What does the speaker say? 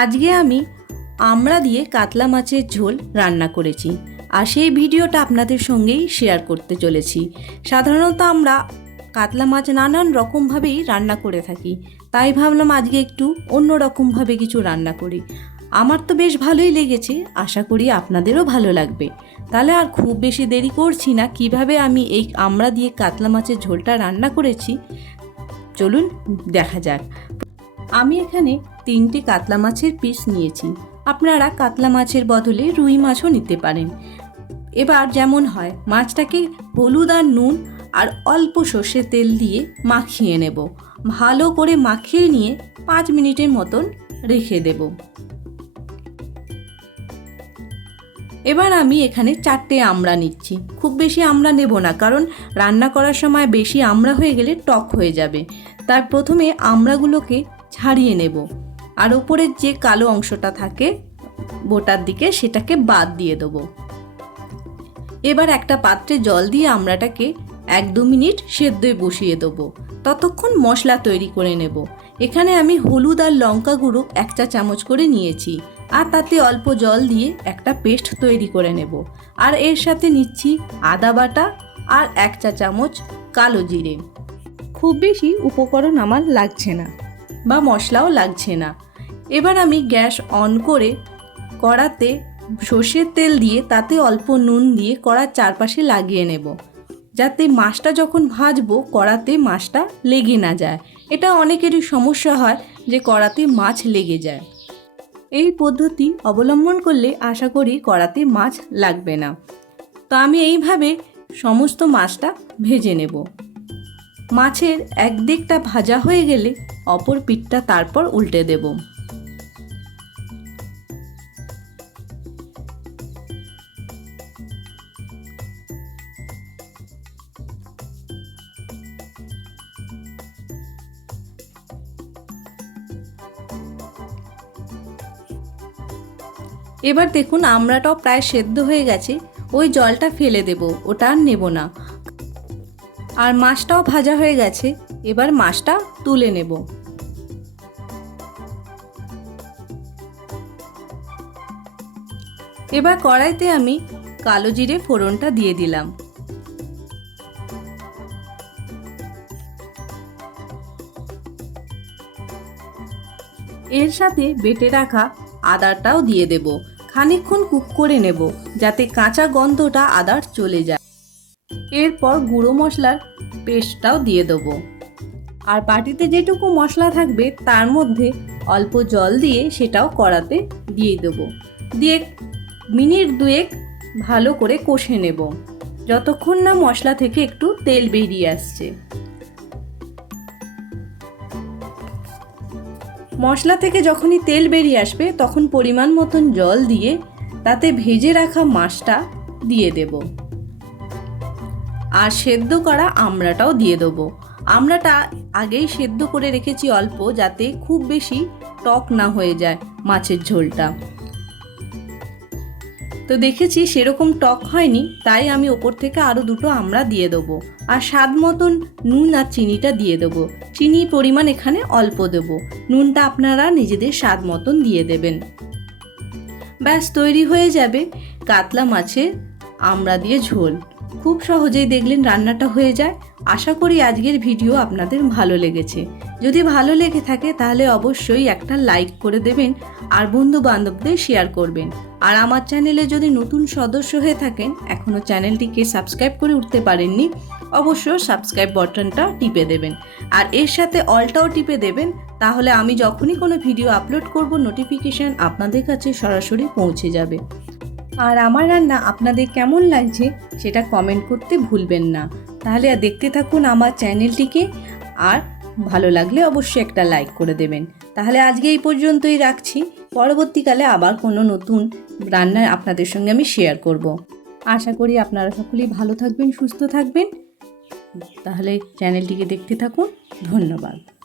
আজকে আমি আমড়া দিয়ে কাতলা মাছের ঝোল রান্না করেছি আর সেই ভিডিওটা আপনাদের সঙ্গেই শেয়ার করতে চলেছি। সাধারণত আমরা কাতলা মাছ নানান রকমভাবেই রান্না করে থাকি, তাই ভাবলাম আজকে একটু অন্য রকমভাবে কিছু রান্না করি। আমার তো বেশ ভালোই লেগেছে, আশা করি আপনাদেরও ভালো লাগবে। তাহলে আর খুব বেশি দেরি করছি না, কীভাবে আমি এই আমড়া দিয়ে কাতলা মাছের ঝোলটা রান্না করেছি, চলুন দেখা যাক। আমি এখানে তিনটে কাতলা মাছের পিস নিয়েছি। আপনারা কাতলা মাছের বদলে রুই মাছও নিতে পারেন। এবার যেমন হয়, মাছটাকে হলুদ আর নুন আর অল্প সর্ষে তেল দিয়ে মাখিয়ে নেব। ভালো করে মাখিয়ে নিয়ে পাঁচ মিনিটের মতন রেখে দেব। এবার আমি এখানে চারটে আমড়া নিচ্ছি। খুব বেশি আমড়া নেব না, কারণ রান্না করার সময় বেশি আমড়া হয়ে গেলে টক হয়ে যাবে। তার প্রথমে আমড়াগুলোকে ছাড়িয়ে নেব। আর ওপরের যে কালো অংশটা থাকে, বোটার দিকে সেটাকে বাদ দিয়ে দেবো। এবার একটা পাত্রে জল দিয়ে আমড়াটাকে এক দু মিনিট সেদ্ধয় বসিয়ে দেবো। ততক্ষণ মশলা তৈরি করে নেব। এখানে আমি হলুদ আর লঙ্কা গুঁড়ো এক চা চামচ করে নিয়েছি আর তাতে অল্প জল দিয়ে একটা পেস্ট তৈরি করে নেব। আর এর সাথে নিচ্ছি আদা বাটা আর এক চা চামচ কালো জিরে। খুব বেশি উপকরণ আমার লাগছে না। বা মশলাও লাগছে না। এবার আমি গ্যাস অন করে কড়াতে সর্ষের তেল দিয়ে তাতে অল্প নুন দিয়ে কড়ার চারপাশে লাগিয়ে নেব। যাতে মাছটা যখন ভাজবো, কড়াতে মাছটা লেগে না যায়। এটা অনেকেরই সমস্যা হয় যে কড়াতে মাছ লেগে যায়। এই পদ্ধতি অবলম্বন করলে আশা করি কড়াতে মাছ লাগবে না। তো আমি এইভাবে সমস্ত মাছটা ভেজে নেব। মাছের একদিকটা ভাজা হয়ে গেলে অপর পিঠটা তারপর উল্টে দেব। এবার দেখুন আমড়াটাও প্রায় সেদ্ধ হয়ে গেছে, ওই জলটা ফেলে দেব, ওটা আর নেব না। আর মাছটাও ভাজা হয়ে গেছে, এবার মাছটা তুলে নেব। এবার কড়াইতে আমি কালো জিরে ফোড়নটা দিয়ে দিলাম। এর সাথে বেটে রাখা আদাটাও দিয়ে দেব। খানিকক্ষণ কুক করে নেব, যাতে কাঁচা গন্ধটা আদার চলে যায়। এরপর গুঁড়ো মশলার পেস্টটাও দিয়ে দেবো। আর বাটিতে যেটুকু মশলা থাকবে, তার মধ্যে অল্প জল দিয়ে সেটাও কড়াতে দিয়ে দেবো। দিয়ে মিনিট দুয়েক ভালো করে কষে নেব। যতক্ষণ না মশলা থেকে একটু তেল বেরিয়ে আসছে। মশলা থেকে যখনই তেল বেরিয়ে আসবে, তখন পরিমাণ মতন জল দিয়ে তাতে ভেজে রাখা মাছটা দিয়ে দেব। আর সেদ্ধ করা আমড়াটাও দিয়ে দেবো। আমড়াটা আগেই সেদ্ধ করে রেখেছি অল্প যাতে খুব বেশি টক না হয়ে যায় মাছের ঝোলটা। তো দেখেছি সেরকম টক হয়নি, তাই আমি ওপর থেকে আরও দুটো আমড়া দিয়ে দেবো। আর স্বাদ মতন নুন আর চিনিটা দিয়ে দেবো। চিনি পরিমাণ এখানে অল্প দেবো। নুনটা আপনারা নিজেদের স্বাদ মতন দিয়ে দেবেন। ব্যাস, তৈরি হয়ে যাবে কাতলা মাছের আমড়া দিয়ে ঝোল। খুব সহজেই দেখলেন রান্নাটা হয়ে যায়। আশা করি আজকের ভিডিও আপনাদের ভালো লেগেছে। যদি ভালো লেগে থাকে তাহলে অবশ্যই একটা লাইক করে দেবেন আর বন্ধু বান্ধবদের শেয়ার করবেন। আর আমার চ্যানেলে যদি নতুন সদস্য হয়ে থাকেন এখনও চ্যানেলটিকে সাবস্ক্রাইব করে উঠতে পারেননি, অবশ্য সাবস্ক্রাইব বাটনটা টিপে দেবেন। আর এর সাথে অলটাও টিপে দেবেন, তাহলে আমি যখনই কোনো ভিডিও আপলোড করব, নোটিফিকেশান আপনাদের কাছে সরাসরি পৌঁছে যাবে। আর আমার রান্না আপনাদের কেমন লাগছে সেটা কমেন্ট করতে ভুলবেন না। তাহলে দেখতে থাকুন আমার চ্যানেলটিকে, আর ভালো লাগলে অবশ্যই একটা লাইক করে দেবেন। তাহলে আজকে এই পর্যন্তই রাখছি। পরবর্তীকালে আবার কোনো নতুন রান্না আপনাদের সঙ্গে আমি শেয়ার করব। আশা করি আপনারা সকলেই ভালো থাকবেন, সুস্থ থাকবেন। তাহলে চ্যানেলটিকে দেখতে থাকুন। ধন্যবাদ।